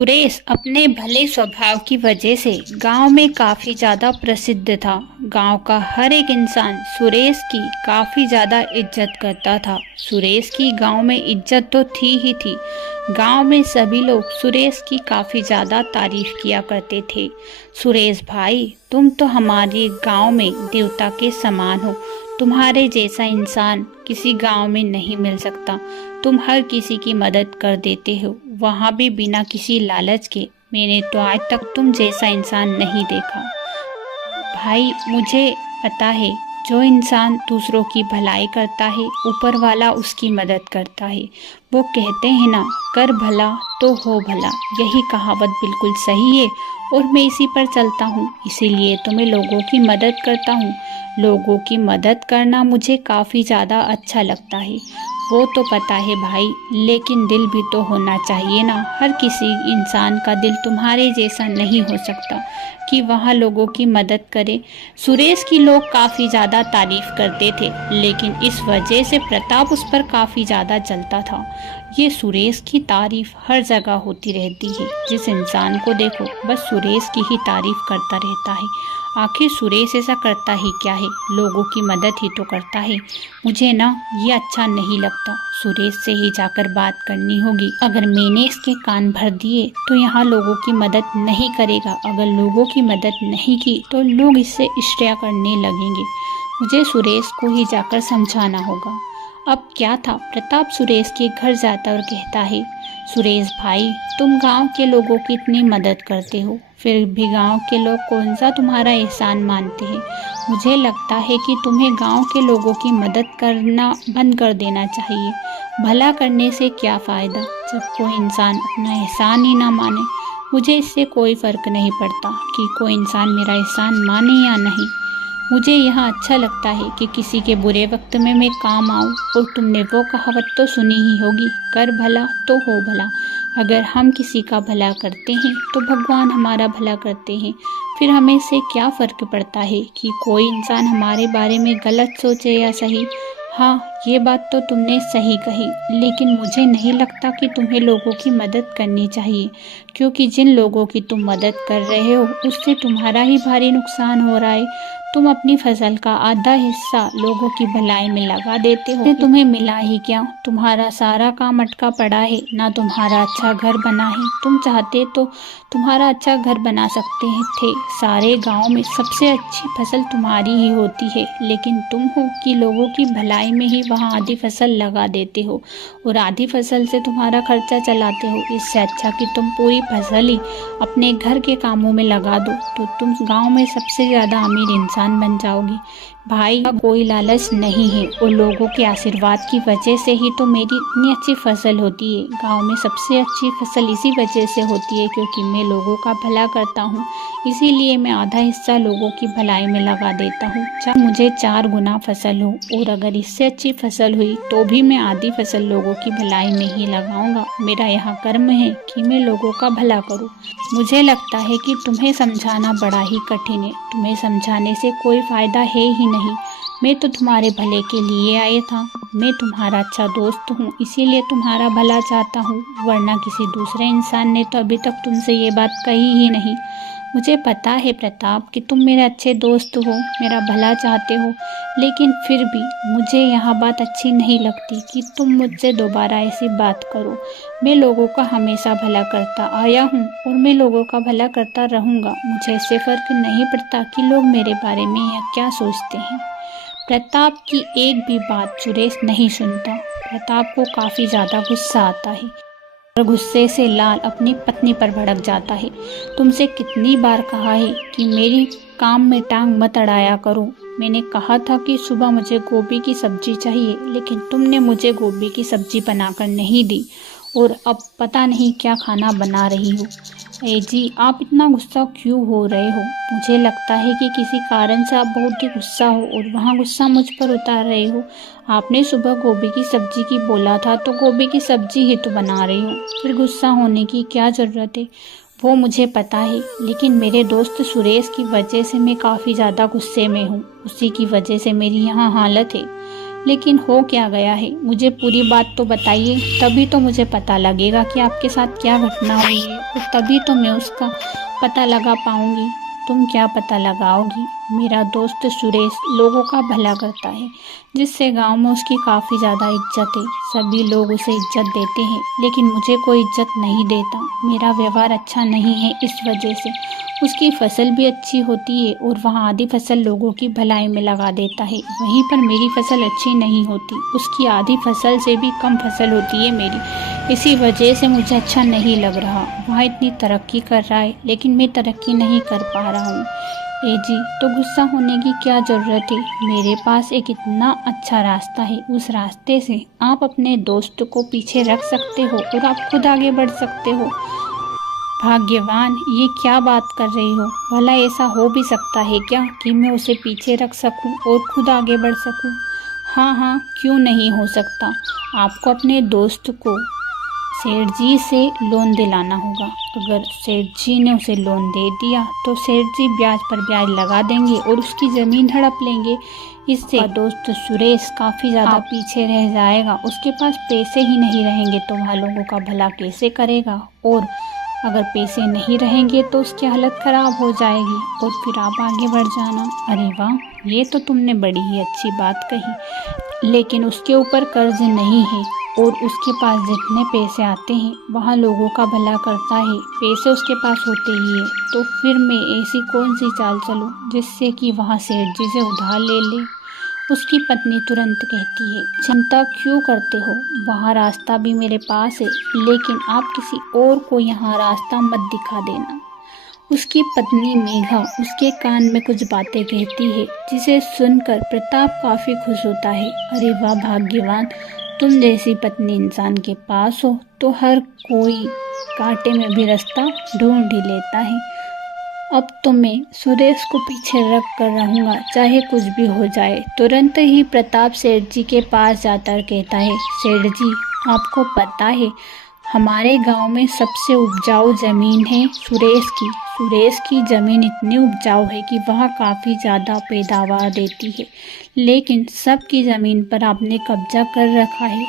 सुरेश अपने भले स्वभाव की वजह से गांव में काफी ज्यादा प्रसिद्ध था। गांव का हर एक इंसान सुरेश की काफी ज्यादा इज्जत करता था। सुरेश की गांव में इज्जत तो थी ही थी। गांव में सभी लोग सुरेश की काफी ज्यादा तारीफ किया करते थे। सुरेश भाई, तुम तो हमारे गांव में देवता के समान हो। तुम्हारे जैसा इंसान किसी गांव में नहीं मिल सकता। तुम हर किसी की मदद कर देते हो, वहाँ भी बिना किसी लालच के। मैंने तो आज तक तुम जैसा इंसान नहीं देखा। भाई, मुझे पता है, जो इंसान दूसरों की भलाई करता है ऊपर वाला उसकी मदद करता है। वो कहते हैं ना, कर भला तो हो भला। यही कहावत बिल्कुल सही है और मैं इसी पर चलता हूँ। इसीलिए तो मैं लोगों की मदद करता हूँ। लोगों की मदद करना मुझे काफ़ी ज़्यादा अच्छा लगता है। वो तो पता है भाई, लेकिन दिल भी तो होना चाहिए ना। हर किसी इंसान का दिल तुम्हारे जैसा नहीं हो सकता कि वह लोगों की मदद करे। सुरेश की लोग काफ़ी ज़्यादा तारीफ करते थे, लेकिन इस वजह से प्रताप उस पर काफ़ी ज़्यादा जलता था। ये सुरेश की तारीफ हर जगह होती रहती है। जिस इंसान को देखो बस सुरेश की ही तारीफ करता रहता है। आखिर सुरेश ऐसा करता ही क्या है? लोगों की मदद ही तो करता है। मुझे ना ये अच्छा नहीं लगता। सुरेश से ही जाकर बात करनी होगी। अगर मैंने इसके कान भर दिए तो यहाँ लोगों की मदद नहीं करेगा। अगर लोगों की मदद नहीं की तो लोग इससे ईर्ष्या करने लगेंगे। मुझे सुरेश को ही जाकर समझाना होगा। अब क्या था, प्रताप सुरेश के घर जाता और कहता है, सुरेश भाई, तुम गांव के लोगों की इतनी मदद करते हो, फिर भी गांव के लोग कौन सा तुम्हारा एहसान मानते हैं। मुझे लगता है कि तुम्हें गांव के लोगों की मदद करना बंद कर देना चाहिए। भला करने से क्या फ़ायदा जब कोई इंसान अपना एहसान ही ना माने। मुझे इससे कोई फ़र्क नहीं पड़ता कि कोई इंसान मेरा एहसान माने या नहीं। मुझे यहाँ अच्छा लगता है कि किसी के बुरे वक्त में मैं काम आऊँ। और तुमने वो कहावत तो सुनी ही होगी, कर भला तो हो भला। अगर हम किसी का भला करते हैं तो भगवान हमारा भला करते हैं। फिर हमें इससे क्या फ़र्क पड़ता है कि कोई इंसान हमारे बारे में गलत सोचे या सही। हाँ, ये बात तो तुमने सही कही, लेकिन मुझे नहीं लगता कि तुम्हें लोगों की मदद करनी चाहिए, क्योंकि जिन लोगों की तुम मदद कर रहे हो उससे तुम्हारा ही भारी नुकसान हो रहा है। तुम अपनी फसल का आधा हिस्सा लोगों की भलाई में लगा देते हो। तुम्हें मिला ही क्या? तुम्हारा सारा काम अटका पड़ा है, ना तुम्हारा अच्छा घर बना है। तुम चाहते तो तुम्हारा अच्छा घर बना सकते हैं थे। सारे गांव में सबसे अच्छी फसल तुम्हारी ही होती है, लेकिन तुम हो कि लोगों की भलाई में ही वहाँ आधी फसल लगा देते हो और आधी फसल से तुम्हारा खर्चा चलाते हो। इससे अच्छा कि तुम पूरी फसल ही अपने घर के कामों में लगा दो, तो तुम गांव में सबसे ज़्यादा अमीर इंसान बन जाओगे। भाई, कोई लालच नहीं है और लोगों के आशीर्वाद की वजह से ही तो मेरी इतनी अच्छी फसल होती है। गांव में सबसे अच्छी फसल इसी वजह से होती है क्योंकि मैं लोगों का भला करता हूँ। इसीलिए मैं आधा हिस्सा लोगों की भलाई में लगा देता हूँ। चाहे मुझे 4 गुना फसल हो और अगर इससे अच्छी फसल हुई तो भी मैं आधी फसल लोगों की भलाई में ही लगाऊंगा। मेरा यहाँ कर्म है कि मैं लोगों का भला करूँ। मुझे लगता है कि तुम्हें समझाना बड़ा ही कठिन है। तुम्हें समझाने से कोई फायदा है ही नहीं। मैं तो तुम्हारे भले के लिए आया था। मैं तुम्हारा अच्छा दोस्त हूँ, इसीलिए तुम्हारा भला चाहता हूँ, वरना किसी दूसरे इंसान ने तो अभी तक तुमसे ये बात कही ही नहीं। मुझे पता है प्रताप कि तुम मेरे अच्छे दोस्त हो, मेरा भला चाहते हो, लेकिन फिर भी मुझे यह बात अच्छी नहीं लगती कि तुम मुझसे दोबारा ऐसी बात करो। मैं लोगों का हमेशा भला करता आया हूँ और मैं लोगों का भला करता रहूँगा। मुझे इससे फ़र्क नहीं पड़ता कि लोग मेरे बारे में यह क्या सोचते हैं। प्रताप की एक भी बात सुरेश नहीं सुनता। प्रताप को काफ़ी ज़्यादा गुस्सा आता है और गुस्से से लाल अपनी पत्नी पर भड़क जाता है। तुमसे कितनी बार कहा है कि मेरी काम में टांग मत अड़ाया करो। मैंने कहा था कि सुबह मुझे गोभी की सब्जी चाहिए, लेकिन तुमने मुझे गोभी की सब्जी बनाकर नहीं दी और अब पता नहीं क्या खाना बना रही हो। ए जी, आप इतना गुस्सा क्यों हो रहे हो? मुझे लगता है कि किसी कारण से आप बहुत ही गुस्सा हो और वहाँ गुस्सा मुझ पर उतार रहे हो। आपने सुबह गोभी की सब्जी की बोला था तो गोभी की सब्जी ही तो बना रही हो, फिर गुस्सा होने की क्या ज़रूरत है? वो मुझे पता है, लेकिन मेरे दोस्त सुरेश की वजह से मैं काफ़ी ज़्यादा गुस्से में हूँ। उसी की वजह से मेरी यहाँ हालत है। लेकिन हो क्या गया है, मुझे पूरी बात तो बताइए, तभी तो मुझे पता लगेगा कि आपके साथ क्या घटना हुई है और तभी तो मैं उसका पता लगा पाऊंगी। तुम क्या पता लगाओगी? मेरा दोस्त सुरेश लोगों का भला करता है, जिससे गांव में उसकी काफ़ी ज़्यादा इज्जत है। सभी लोग उसे इज्जत देते हैं, लेकिन मुझे कोई इज्जत नहीं देता। मेरा व्यवहार अच्छा नहीं है, इस वजह से उसकी फसल भी अच्छी होती है और वह आधी फसल लोगों की भलाई में लगा देता है। वहीं पर मेरी फसल अच्छी नहीं होती, उसकी आधी फसल से भी कम फसल होती है मेरी। इसी वजह से मुझे अच्छा नहीं लग रहा। वह इतनी तरक्की कर रहा है, लेकिन मैं तरक्की नहीं कर पा रहा हूँ। ए जी, तो गुस्सा होने की क्या ज़रूरत है? मेरे पास एक इतना अच्छा रास्ता है, उस रास्ते से आप अपने दोस्त को पीछे रख सकते हो और आप खुद आगे बढ़ सकते हो। भाग्यवान, ये क्या बात कर रही हो? भला ऐसा हो भी सकता है क्या कि मैं उसे पीछे रख सकूं और खुद आगे बढ़ सकूं? हाँ हाँ, क्यों नहीं हो सकता। आपको अपने दोस्त को सेठ जी से लोन दिलाना होगा। अगर सेठ जी ने उसे लोन दे दिया तो सेठ जी ब्याज पर ब्याज लगा देंगे और उसकी ज़मीन हड़प लेंगे। इससे दोस्त सुरेश काफ़ी ज़्यादा पीछे रह जाएगा। उसके पास पैसे ही नहीं रहेंगे तो वह लोगों का भला कैसे करेगा? और अगर पैसे नहीं रहेंगे तो उसकी हालत ख़राब हो जाएगी और फिर आप आगे बढ़ जाना। अरे वाह, ये तो तुमने बड़ी ही अच्छी बात कही। लेकिन उसके ऊपर कर्ज नहीं है और उसके पास जितने पैसे आते हैं वहाँ लोगों का भला करता है, पैसे उसके पास होते ही है। तो फिर मैं ऐसी कौन सी चाल चलूँ जिससे कि वहाँ सेठ जी से उधार ले ले? उसकी पत्नी तुरंत कहती है, चिंता क्यों करते हो, वहाँ रास्ता भी मेरे पास है, लेकिन आप किसी और को यहाँ रास्ता मत दिखा देना। उसकी पत्नी मेघा उसके कान में कुछ बातें कहती है, जिसे सुनकर प्रताप काफ़ी खुश होता है। अरे वाह भाग्यवान, तुम जैसी पत्नी इंसान के पास हो तो हर कोई कांटे में भी रास्ता ढूंढ ही लेता है। अब तो मैं सुरेश को पीछे रख कर रहूँगा, चाहे कुछ भी हो जाए। तुरंत ही प्रताप सेठ जी के पास जाकर कहता है, सेठ जी, आपको पता है हमारे गांव में सबसे उपजाऊ ज़मीन है सुरेश की। सुरेश की ज़मीन इतनी उपजाऊ है कि वह काफ़ी ज़्यादा पैदावार देती है, लेकिन सबकी ज़मीन पर आपने कब्जा कर रखा है।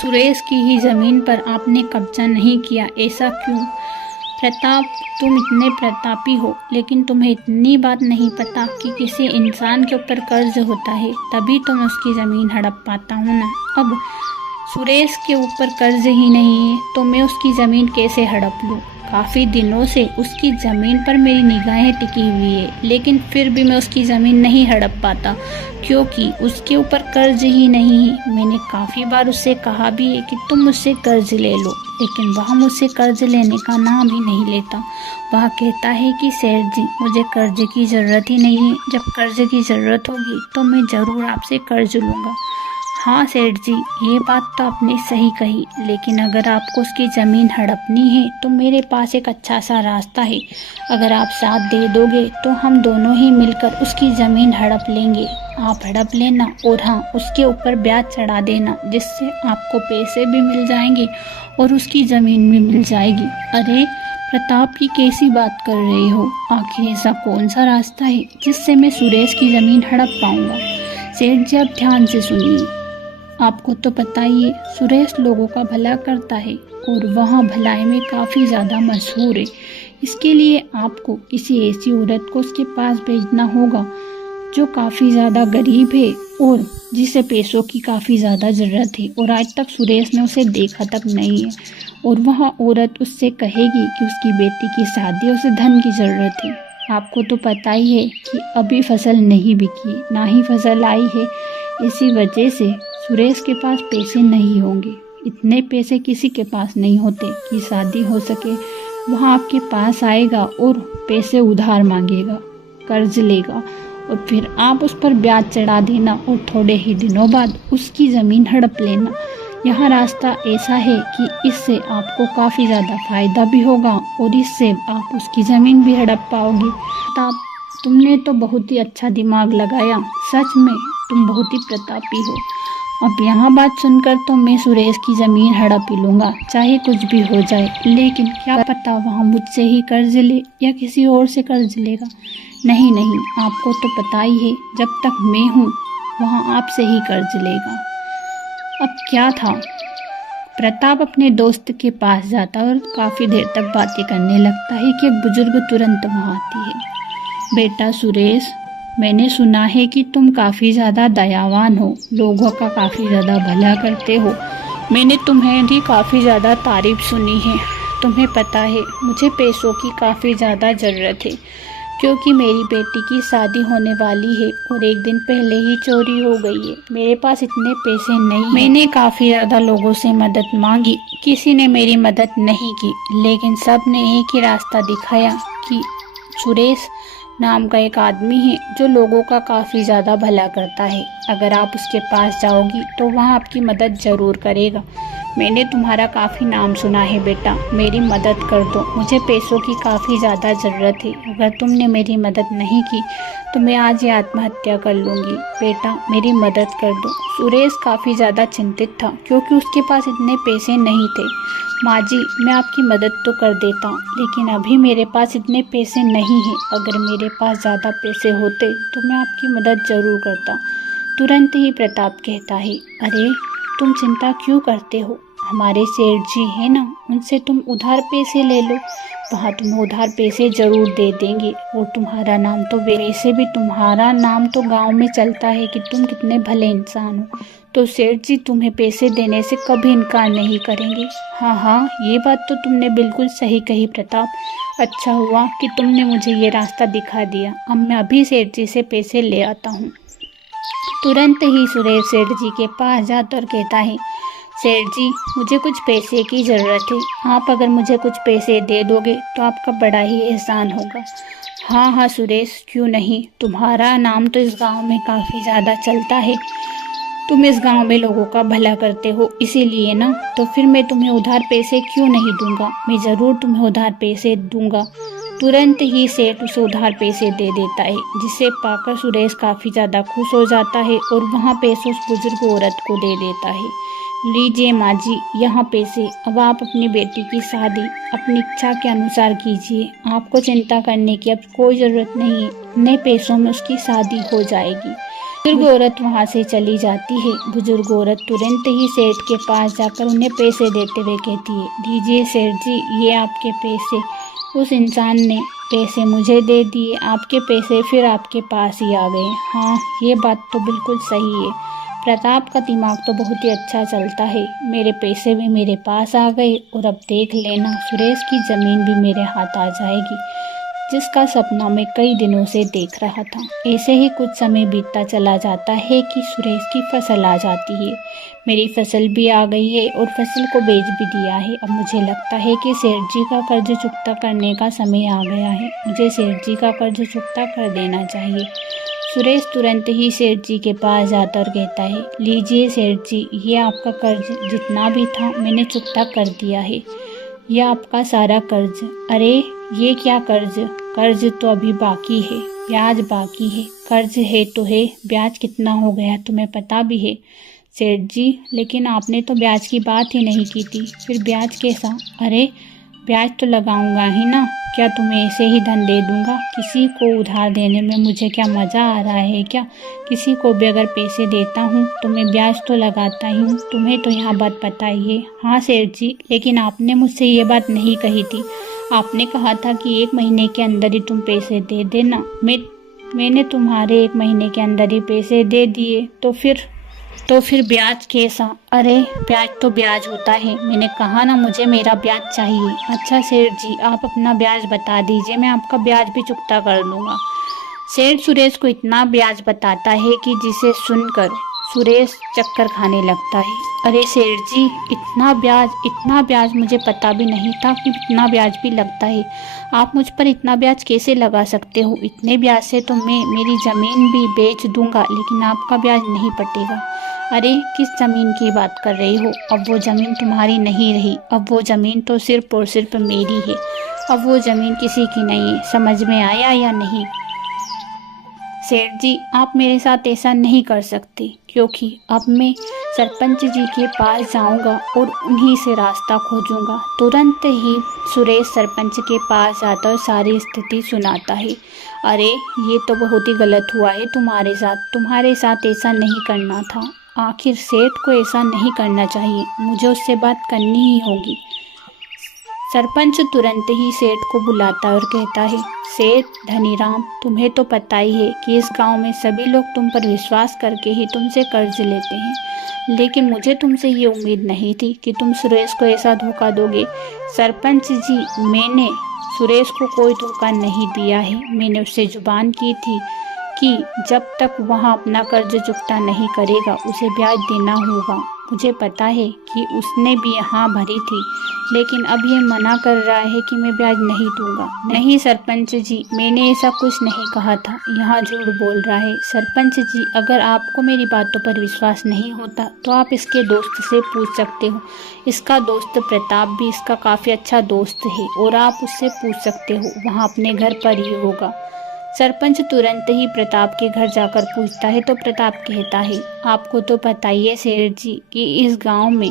सुरेश की ही ज़मीन पर आपने कब्जा नहीं किया, ऐसा क्यों? प्रताप, तुम इतने प्रतापी हो, लेकिन तुम्हें इतनी बात नहीं पता कि किसी इंसान के ऊपर कर्ज होता है तभी तो मैं उसकी ज़मीन हड़प पाता हूँ ना। अब सुरेश के ऊपर कर्ज ही नहीं है तो मैं उसकी ज़मीन कैसे हड़प लूँ? काफ़ी दिनों से उसकी ज़मीन पर मेरी निगाहें टिकी हुई है, लेकिन फिर भी मैं उसकी ज़मीन नहीं हड़प पाता क्योंकि उसके ऊपर कर्ज ही नहीं है। मैंने काफ़ी बार उससे कहा भी है कि तुम मुझसे कर्ज ले लो, लेकिन वह मुझसे कर्ज लेने का नाम ही नहीं लेता। वह कहता है कि सेठ जी, मुझे कर्ज की ज़रूरत ही नहीं है, जब कर्ज की ज़रूरत होगी तो मैं ज़रूर आपसे कर्ज लूँगा। हाँ सेठ जी, ये बात तो आपने सही कही, लेकिन अगर आपको उसकी ज़मीन हड़पनी है तो मेरे पास एक अच्छा सा रास्ता है। अगर आप साथ दे दोगे तो हम दोनों ही मिलकर उसकी ज़मीन हड़प लेंगे। आप हड़प लेना और हाँ, उसके ऊपर ब्याज चढ़ा देना, जिससे आपको पैसे भी मिल जाएंगे और उसकी ज़मीन भी मिल जाएगी। अरे प्रताप, की कैसी बात कर रही हो? आखिर ऐसा कौन सा रास्ता है जिससे मैं सुरेश की ज़मीन हड़प पाऊँगा? सेठ जी, आप ध्यान से सुनिए। आपको तो पता ही है सुरेश लोगों का भला करता है और वह भलाई में काफ़ी ज़्यादा मशहूर है। इसके लिए आपको किसी ऐसी औरत को उसके पास भेजना होगा जो काफ़ी ज़्यादा गरीब है और जिसे पैसों की काफ़ी ज़्यादा ज़रूरत है और आज तक सुरेश ने उसे देखा तक नहीं है। और वह औरत उससे कहेगी कि उसकी बेटी की शादी, उसे धन की ज़रूरत है। आपको तो पता ही है कि अभी फसल नहीं बिकी, ना ही फसल आई है। इसी वजह से सुरेश के पास पैसे नहीं होंगे। इतने पैसे किसी के पास नहीं होते कि शादी हो सके। वह आपके पास आएगा और पैसे उधार मांगेगा, कर्ज लेगा और फिर आप उस पर ब्याज चढ़ा देना और थोड़े ही दिनों बाद उसकी ज़मीन हड़प लेना। यह रास्ता ऐसा है कि इससे आपको काफ़ी ज़्यादा फ़ायदा भी होगा और इससे आप उसकी ज़मीन भी हड़प पाओगे। तुमने तो बहुत ही अच्छा दिमाग लगाया, सच में तुम बहुत ही प्रतापी हो। अब यहाँ बात सुनकर तो मैं सुरेश की ज़मीन हड़प ही लूँगा, चाहे कुछ भी हो जाए। लेकिन क्या पता वहाँ मुझसे ही कर्ज ले या किसी और से कर्ज लेगा। नहीं नहीं, आपको तो पता ही है जब तक मैं हूँ वहाँ आपसे ही कर्ज लेगा। अब क्या था, प्रताप अपने दोस्त के पास जाता और काफ़ी देर तक बातें करने लगता है कि एक बुजुर्ग तुरंत वहाँ आती है। बेटा सुरेश, मैंने सुना है कि तुम काफ़ी ज़्यादा दयावान हो, लोगों का काफ़ी ज़्यादा भला करते हो। मैंने तुम्हारी काफ़ी ज़्यादा तारीफ सुनी है। तुम्हें पता है मुझे पैसों की काफ़ी ज़्यादा ज़रूरत है, क्योंकि मेरी बेटी की शादी होने वाली है और एक दिन पहले ही चोरी हो गई है। मेरे पास इतने पैसे नहीं हैं। मैंने काफ़ी ज़्यादा लोगों से मदद मांगी, किसी ने मेरी मदद नहीं की, लेकिन सब ने एक ही रास्ता दिखाया कि सुरेश नाम का एक आदमी है जो लोगों का काफ़ी ज़्यादा भला करता है। अगर आप उसके पास जाओगी तो वह आपकी मदद ज़रूर करेगा। मैंने तुम्हारा काफ़ी नाम सुना है बेटा, मेरी मदद कर दो, मुझे पैसों की काफ़ी ज़्यादा ज़रूरत है। अगर तुमने मेरी मदद नहीं की तो मैं आज ही आत्महत्या कर लूँगी। बेटा मेरी मदद कर दो। सुरेश काफ़ी ज़्यादा चिंतित था क्योंकि उसके पास इतने पैसे नहीं थे। माँ जी, मैं आपकी मदद तो कर देता, लेकिन अभी मेरे पास इतने पैसे नहीं हैं। अगर मेरे पास ज़्यादा पैसे होते तो मैं आपकी मदद ज़रूर करता। तुरंत ही प्रताप कहता है, अरे तुम चिंता क्यों करते हो, हमारे सेठ जी हैं ना, उनसे तुम उधार पैसे ले लो, वहाँ तुम्हें उधार पैसे ज़रूर दे देंगे। और तुम्हारा नाम तो वैसे भी तुम्हारा नाम तो गांव में चलता है कि तुम कितने भले इंसान हो, तो सेठ जी तुम्हें पैसे देने से कभी इनकार नहीं करेंगे। हाँ हाँ, ये बात तो तुमने बिल्कुल सही कही प्रताप। अच्छा हुआ कि तुमने मुझे ये रास्ता दिखा दिया। अब मैं अभी सेठ जी से पैसे ले आता हूँ। तुरंत ही सुरेश सेठ जी के पास जाता और कहता है, सेठ जी मुझे कुछ पैसे की ज़रूरत है, आप अगर मुझे कुछ पैसे दे दोगे तो आपका बड़ा ही एहसान होगा। हाँ हाँ सुरेश, क्यों नहीं, तुम्हारा नाम तो इस गांव में काफ़ी ज़्यादा चलता है, तुम इस गांव में लोगों का भला करते हो, इसीलिए ना, तो फिर मैं तुम्हें उधार पैसे क्यों नहीं दूंगा, मैं ज़रूर तुम्हें उधार पैसे दूंगा। तुरंत ही सेठ उसे उधार पैसे दे देता है, जिसे पाकर सुरेश काफ़ी ज़्यादा खुश हो जाता है और वहाँ पैसे उस बुजुर्ग औरत को दे देता है। लीजिए माँ जी, यहाँ पैसे, अब आप अपनी बेटी की शादी अपनी इच्छा के अनुसार कीजिए, आपको चिंता करने की अब कोई ज़रूरत नहीं है, इतने पैसों में उसकी शादी हो जाएगी। बुजुर्ग औरत वहाँ से चली जाती है। बुजुर्ग औरत तुरंत ही सेठ के पास जाकर उन्हें पैसे देते हुए कहती है, लीजिए सेठ जी, ये आपके पैसे। उस इंसान ने पैसे मुझे दे दिए, आपके पैसे फिर आपके पास ही आ गए। हाँ, ये बात तो बिल्कुल सही है, प्रताप का दिमाग तो बहुत ही अच्छा चलता है, मेरे पैसे भी मेरे पास आ गए और अब देख लेना सुरेश की ज़मीन भी मेरे हाथ आ जाएगी, जिसका सपना मैं कई दिनों से देख रहा था। ऐसे ही कुछ समय बीतता चला जाता है कि सुरेश की फसल आ जाती है। मेरी फसल भी आ गई है और फसल को बेच भी दिया है। अब मुझे लगता है कि सेठ जी का कर्ज चुकता करने का समय आ गया है, मुझे सेठ जी का कर्ज चुकता कर देना चाहिए। सुरेश तुरंत ही सेठ जी के पास जाता और कहता है, लीजिए सेठ जी, ये आपका कर्ज जितना भी था मैंने चुकता कर दिया है, यह आपका सारा कर्ज। अरे ये क्या कर्ज, कर्ज तो अभी बाकी है, ब्याज बाकी है, कर्ज है तो है, ब्याज कितना हो गया तुम्हें पता भी है। सेठ जी, लेकिन आपने तो ब्याज की बात ही नहीं की थी, फिर ब्याज कैसा। अरे ब्याज तो लगाऊंगा ही ना, क्या तुम्हें ऐसे ही धन दे दूंगा, किसी को उधार देने में मुझे क्या मज़ा आ रहा है क्या, किसी को भी अगर पैसे देता हूँ तो मैं ब्याज तो लगाता ही हूँ, तुम्हें तो यहाँ बात पता ही है। हाँ सेठ जी, लेकिन आपने मुझसे ये बात नहीं कही थी, आपने कहा था कि 1 महीने के अंदर ही तुम पैसे दे देना, मैंने तुम्हारे 1 महीने के अंदर ही पैसे दे दिए, तो फिर ब्याज कैसा। अरे ब्याज तो ब्याज होता है, मैंने कहा ना मुझे मेरा ब्याज चाहिए। अच्छा सेठ जी, आप अपना ब्याज बता दीजिए, मैं आपका ब्याज भी चुकता कर दूंगा। सेठ सुरेश को इतना ब्याज बताता है कि जिसे सुनकर सुरेश चक्कर खाने लगता है। अरे सेठ जी, इतना ब्याज मुझे पता भी नहीं था कि इतना ब्याज भी लगता है, आप मुझ पर इतना ब्याज कैसे लगा सकते हो, इतने ब्याज से तो मैं मेरी ज़मीन भी बेच दूंगा, लेकिन आपका ब्याज नहीं पटेगा। अरे किस ज़मीन की बात कर रही हो, अब वो ज़मीन तुम्हारी नहीं रही, अब वो ज़मीन तो सिर्फ और सिर्फ मेरी है, अब वो ज़मीन किसी की नहीं है, समझ में आया या नहीं। सेठ जी, आप मेरे साथ ऐसा नहीं कर सकते, क्योंकि अब मैं सरपंच जी के पास जाऊंगा और उन्हीं से रास्ता खोजूंगा। तुरंत ही सुरेश सरपंच के पास जाता और सारी स्थिति सुनाता है। अरे ये तो बहुत ही गलत हुआ है तुम्हारे साथ ऐसा नहीं करना था। आखिर सेठ को ऐसा नहीं करना चाहिए, मुझे उससे बात करनी ही होगी। सरपंच तुरंत ही सेठ को बुलाता है और कहता है, सेठ धनीराम, तुम्हें तो पता ही है कि इस गांव में सभी लोग तुम पर विश्वास करके ही तुमसे कर्ज लेते हैं, लेकिन मुझे तुमसे ये उम्मीद नहीं थी कि तुम सुरेश को ऐसा धोखा दोगे। सरपंच जी, मैंने सुरेश को कोई धोखा नहीं दिया है। मैंने उससे जुबान की थी कि जब तक वह अपना कर्ज चुकता नहीं करेगा उसे ब्याज देना होगा। मुझे पता है कि उसने भी हाँ भरी थी, लेकिन अब ये मना कर रहा है कि मैं ब्याज नहीं दूंगा। नहीं सरपंच जी, मैंने ऐसा कुछ नहीं कहा था, यहाँ झूठ बोल रहा है। सरपंच जी, अगर आपको मेरी बातों पर विश्वास नहीं होता तो आप इसके दोस्त से पूछ सकते हो। इसका दोस्त प्रताप भी इसका काफ़ी अच्छा दोस्त है और आप उससे पूछ सकते हो, वहाँ अपने घर पर ही होगा। सरपंच तुरंत ही प्रताप के घर जाकर पूछता है तो प्रताप कहता है, आपको तो पता ही है सेठ जी कि इस गांव में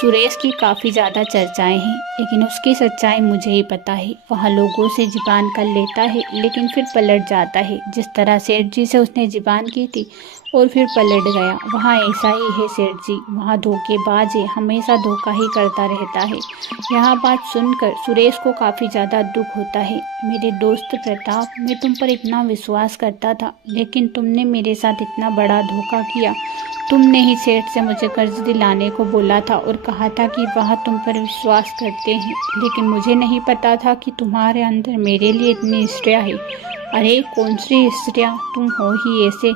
सुरेश की काफ़ी ज़्यादा चर्चाएं हैं, लेकिन उसकी सच्चाई मुझे ही पता है। वह लोगों से ज़ुबान कर लेता है लेकिन फिर पलट जाता है, जिस तरह सेठ जी से उसने ज़ुबान की थी और फिर पलट गया। वहाँ ऐसा ही है सेठ जी, वहाँ धोखेबाज है, हमेशा धोखा ही करता रहता है। यह बात सुनकर सुरेश को काफ़ी ज़्यादा दुख होता है। मेरे दोस्त प्रताप, मैं तुम पर इतना विश्वास करता था, लेकिन तुमने मेरे साथ इतना बड़ा धोखा किया। तुमने ही सेठ से मुझे कर्ज दिलाने को बोला था और कहा था कि वह तुम पर विश्वास करते हैं, लेकिन मुझे नहीं पता था कि तुम्हारे अंदर मेरे लिए इतनी ईर्ष्या है। अरे कौन सी ईर्ष्या, तुम हो ही ऐसे,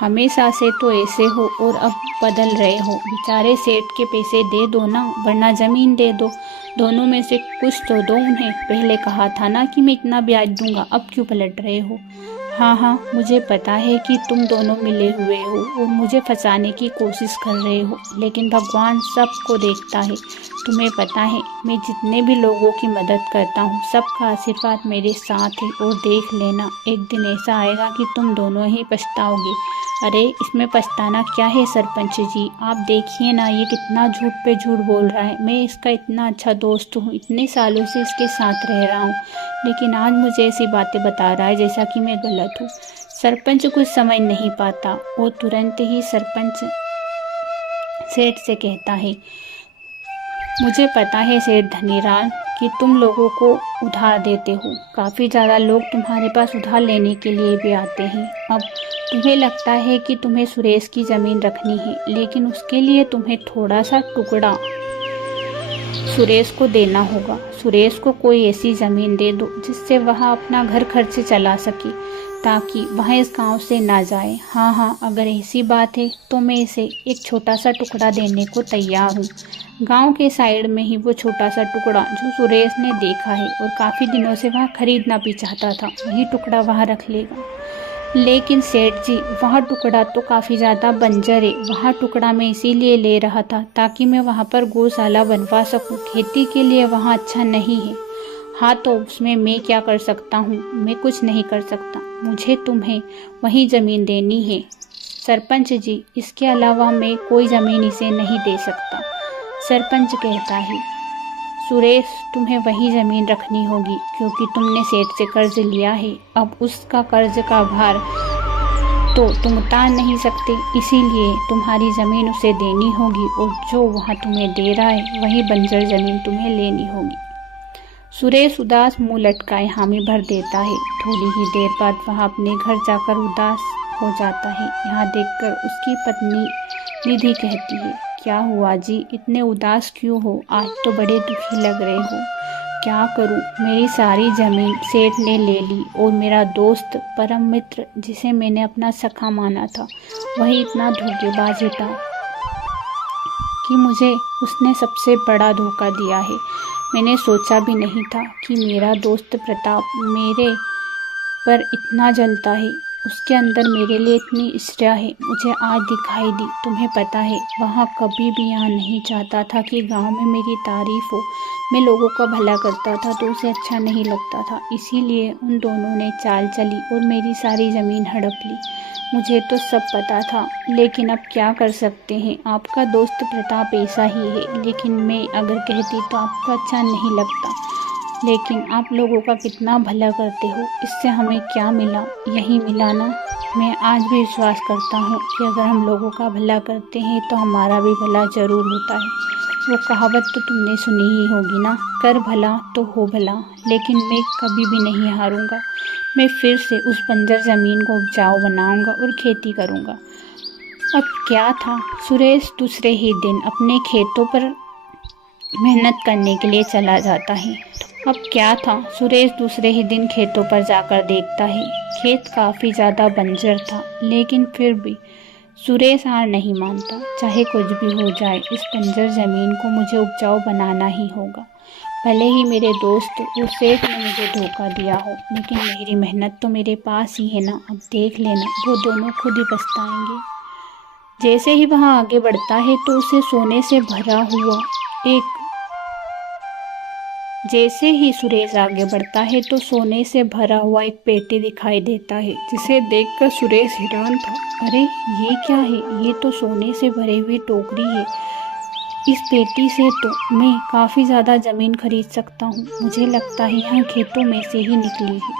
हमेशा से तो ऐसे हो और अब बदल रहे हो। बेचारे सेठ के पैसे दे दो ना, वरना ज़मीन दे दो, दोनों में से कुछ तो दो उन्हें। पहले कहा था ना कि मैं इतना ब्याज दूंगा, अब क्यों पलट रहे हो? हाँ, मुझे पता है कि तुम दोनों मिले हुए हो और मुझे फंसाने की कोशिश कर रहे हो, लेकिन भगवान सबको देखता है। तुम्हें पता है, मैं जितने भी लोगों की मदद करता हूँ सबका आशीर्वाद मेरे साथ है, और देख लेना एक दिन ऐसा आएगा कि तुम दोनों ही पछताओगे। अरे इसमें पछताना क्या है सरपंच जी, आप देखिए ना ये कितना झूठ पे झूठ बोल रहा है। मैं इसका इतना अच्छा दोस्त हूँ, इतने सालों से इसके साथ रह रहा हूँ, लेकिन आज मुझे ऐसी बातें बता रहा है जैसा कि मैं गलत हूँ। सरपंच कुछ समझ नहीं पाता और तुरंत ही सरपंच सेठ से कहता है, मुझे पता है सेठ धनीराम कि तुम लोगों को उधार देते हो, काफ़ी ज़्यादा लोग तुम्हारे पास उधार लेने के लिए भी आते हैं। अब तुम्हें लगता है कि तुम्हें सुरेश की ज़मीन रखनी है, लेकिन उसके लिए तुम्हें थोड़ा सा टुकड़ा सुरेश को देना होगा। सुरेश को कोई ऐसी ज़मीन दे दो जिससे वह अपना घर खर्च चला सके, ताकि वह इस गांव से ना जाए। हाँ, अगर ऐसी बात है तो मैं इसे एक छोटा सा टुकड़ा देने को तैयार हूँ। गांव के साइड में ही वो छोटा सा टुकड़ा जो सुरेश ने देखा है और काफ़ी दिनों से वह खरीदना भी चाहता था, वही टुकड़ा वह रख लेगा। लेकिन सेठ जी, वह टुकड़ा तो काफ़ी ज़्यादा बंजर है। वह टुकड़ा मैं इसीलिए ले रहा था ताकि मैं वहाँ पर गौशाला बनवा सकूँ। खेती के लिए वहाँ अच्छा नहीं है। हाँ, तो उसमें मैं क्या कर सकता हूँ? मैं कुछ नहीं कर सकता। मुझे तुम्हें वही ज़मीन देनी है सरपंच जी, इसके अलावा मैं कोई ज़मीन इसे नहीं दे सकता। सरपंच कहता है, सुरेश, तुम्हें वही ज़मीन रखनी होगी क्योंकि तुमने सेठ से कर्ज लिया है। अब उसका कर्ज का भार तो तुम उतार नहीं सकते, इसीलिए तुम्हारी ज़मीन उसे देनी होगी और जो वह तुम्हें दे रहा है वही बंजर ज़मीन तुम्हें लेनी होगी। सुरेश उदास मुंह लटकाए हामी भर देता है। थोड़ी ही देर बाद वह अपने घर जाकर उदास हो जाता है। यहाँ देखकर उसकी पत्नी निधि कहती है, क्या हुआ जी, इतने उदास क्यों हो? आज तो बड़े दुखी लग रहे हो। क्या करूं, मेरी सारी ज़मीन सेठ ने ले ली और मेरा दोस्त परम मित्र जिसे मैंने अपना सखा माना था वही इतना धोखेबाज था कि मुझे उसने सबसे बड़ा धोखा दिया है। मैंने सोचा भी नहीं था कि मेरा दोस्त प्रताप मेरे पर इतना जलता है, उसके अंदर मेरे लिए इतनी ईर्ष्या है। मुझे आज दिखाई दी। तुम्हें पता है, वहाँ कभी भी यहाँ नहीं चाहता था कि गांव में मेरी तारीफ हो। मैं लोगों का भला करता था तो उसे अच्छा नहीं लगता था, इसीलिए उन दोनों ने चाल चली और मेरी सारी ज़मीन हड़प ली। मुझे तो सब पता था, लेकिन अब क्या कर सकते हैं। आपका दोस्त प्रताप ऐसा ही है, लेकिन मैं अगर कहती तो आपको अच्छा नहीं लगता। लेकिन आप लोगों का कितना भला करते हो, इससे हमें क्या मिला? यही मिला ना। मैं आज भी विश्वास करता हूँ कि अगर हम लोगों का भला करते हैं तो हमारा भी भला ज़रूर होता है। वो कहावत तो तुमने सुनी ही होगी ना, कर भला तो हो भला। लेकिन मैं कभी भी नहीं हारूंगा। मैं फिर से उस बंजर ज़मीन को उपजाऊ बनाऊंगा और खेती करूंगा। अब क्या था, सुरेश दूसरे ही दिन अपने खेतों पर मेहनत करने के लिए चला जाता है। अब क्या था, सुरेश दूसरे ही दिन खेतों पर जाकर देखता है। खेत काफ़ी ज़्यादा बंजर था, लेकिन फिर भी सुरेश हार नहीं मानता। चाहे कुछ भी हो जाए, इस बंजर ज़मीन को मुझे उपजाऊ बनाना ही होगा। भले ही मेरे दोस्त उस सेठ ने मुझे धोखा दिया हो, लेकिन मेरी मेहनत तो मेरे पास ही है ना। अब देख लेना, वो दोनों खुद ही पछताएंगे। जैसे ही वह आगे बढ़ता है तो उसे सोने से भरा हुआ एक जैसे ही सुरेश आगे बढ़ता है तो सोने से भरा हुआ एक पेटी दिखाई देता है, जिसे देखकर सुरेश हैरान था। अरे ये क्या है? ये तो सोने से भरी हुई टोकरी है। इस पेटी से तो मैं काफ़ी ज़्यादा ज़मीन खरीद सकता हूँ। मुझे लगता है यहाँ खेतों में से ही निकली है।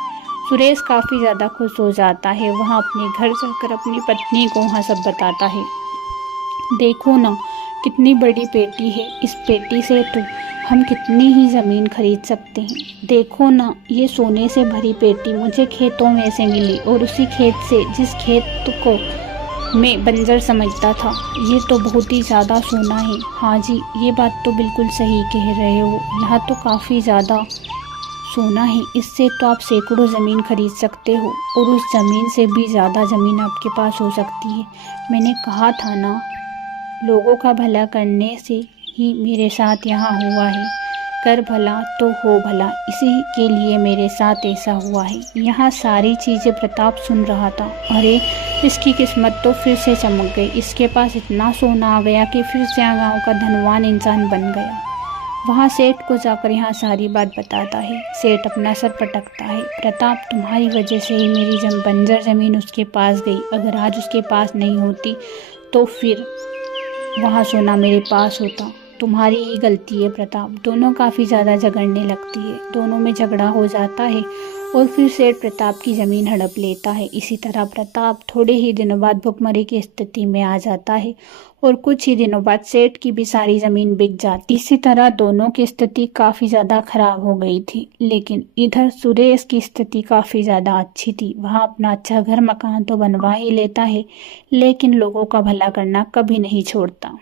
सुरेश काफ़ी ज़्यादा खुश हो जाता है। वह अपने घर जाकर अपनी पत्नी को वहाँ सब बताता है। देखो ना, कितनी बड़ी पेटी है। इस पेटी से तो हम कितनी ही ज़मीन खरीद सकते हैं। देखो ना, ये सोने से भरी पेटी मुझे खेतों में से मिली, और उसी खेत से जिस खेत को मैं बंजर समझता था। ये तो बहुत ही ज़्यादा सोना है। हाँ जी, ये बात तो बिल्कुल सही कह रहे हो। यहाँ तो काफ़ी ज़्यादा सोना है। इससे तो आप सैकड़ों ज़मीन खरीद सकते हो, और उस ज़मीन से भी ज़्यादा ज़मीन आपके पास हो सकती है। मैंने कहा था ना, लोगों का भला करने से ही मेरे साथ यहाँ हुआ है। कर भला तो हो भला, इसी के लिए मेरे साथ ऐसा हुआ है। यहाँ सारी चीज़ें प्रताप सुन रहा था। अरे, इसकी किस्मत तो फिर से चमक गई। इसके पास इतना सोना आ गया कि फिर से गांव का धनवान इंसान बन गया। वहाँ सेठ को जाकर यहाँ सारी बात बताता है। सेठ अपना सर पटकता है। प्रताप, तुम्हारी वजह से ही मेरी बंजर ज़मीन उसके पास गई। अगर आज उसके पास नहीं होती तो फिर वहाँ सोना मेरे पास होता। तुम्हारी ही गलती है प्रताप। दोनों काफ़ी ज़्यादा झगड़ने लगती है। दोनों में झगड़ा हो जाता है और फिर सेठ प्रताप की ज़मीन हड़प लेता है। इसी तरह प्रताप थोड़े ही दिनों बाद भुखमरी की स्थिति में आ जाता है, और कुछ ही दिनों बाद सेठ की भी सारी ज़मीन बिक जाती। इसी तरह दोनों की स्थिति काफ़ी ज़्यादा खराब हो गई थी। लेकिन इधर सुरेश की स्थिति काफ़ी ज़्यादा अच्छी थी। वह अपना अच्छा घर मकान तो बनवा ही लेता है, लेकिन लोगों का भला करना कभी नहीं छोड़ता।